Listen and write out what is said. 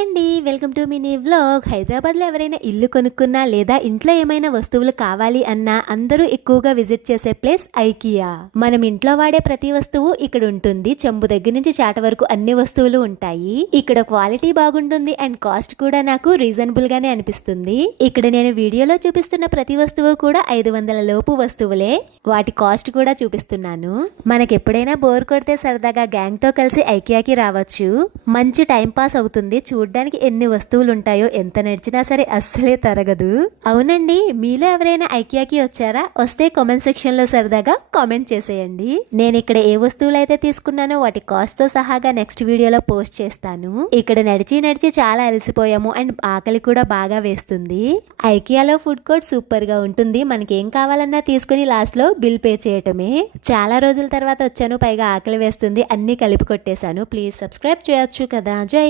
Hi అండి, welcome to mini vlog. హైదరాబాద్లో ఎవరైనా ఇల్లు కొనుక్కున్నా లేదా ఇంట్లో ఏమైనా వస్తువులు కావాలి అన్నా అందరూ ఎక్కువగా విజిట్ చేసే ప్లేస్ ఐకియా. మనం ఇంట్లో వాడే ప్రతి వస్తువు ఇక్కడ ఉంటుంది. చెంబు దగ్గర నుంచి చాట వరకు అన్ని వస్తువులు ఉంటాయి. ఇక్కడ క్వాలిటీ బాగుంటుంది అండ్ కాస్ట్ కూడా నాకు రీజనబుల్ గానే అనిపిస్తుంది. ఇక్కడ నేను వీడియోలో చూపిస్తున్న ప్రతి వస్తువు కూడా 500 లోపు వస్తువులే. వాటి కాస్ట్ కూడా చూపిస్తున్నాను. మనకి ఎప్పుడైనా బోర్ కొడితే సరదాగా గ్యాంగ్ తో కలిసి ఐకియాకి రావచ్చు. మంచి టైం పాస్ అవుతుంది. చూడ్డానికి ఎన్ని వస్తువులు ఉంటాయో ఎంత నడిచినా సరే అస్సలే తరగదు. అవునండి, మీలో ఎవరైనా ఐకియాకి వచ్చారా? వస్తే కామెంట్ సెక్షన్ లో సరదాగా కామెంట్ చేసేయండి. నేను ఇక్కడ ఏ వస్తువులు అయితే తీసుకున్నానో వాటి కాస్ట్ తో సహాగా నెక్స్ట్ వీడియోలో పోస్ట్ చేస్తాను. ఇక్కడ నడిచి చాలా అలసిపోయాము అండ్ ఆకలి కూడా బాగా వేస్తుంది. ఐకియాలో ఫుడ్ కోర్ట్ సూపర్ గా ఉంటుంది. మనకి ఏం కావాలన్నా తీసుకుని లాస్ట్ లో బిల్ పే చేయటమే. చాలా రోజుల తర్వాత వచ్చాను, పైగా ఆకలి వేస్తుంది. అన్ని కలిపి కొట్టేశాను. ప్లీజ్ సబ్స్క్రైబ్ చేయొచ్చు కదా. జై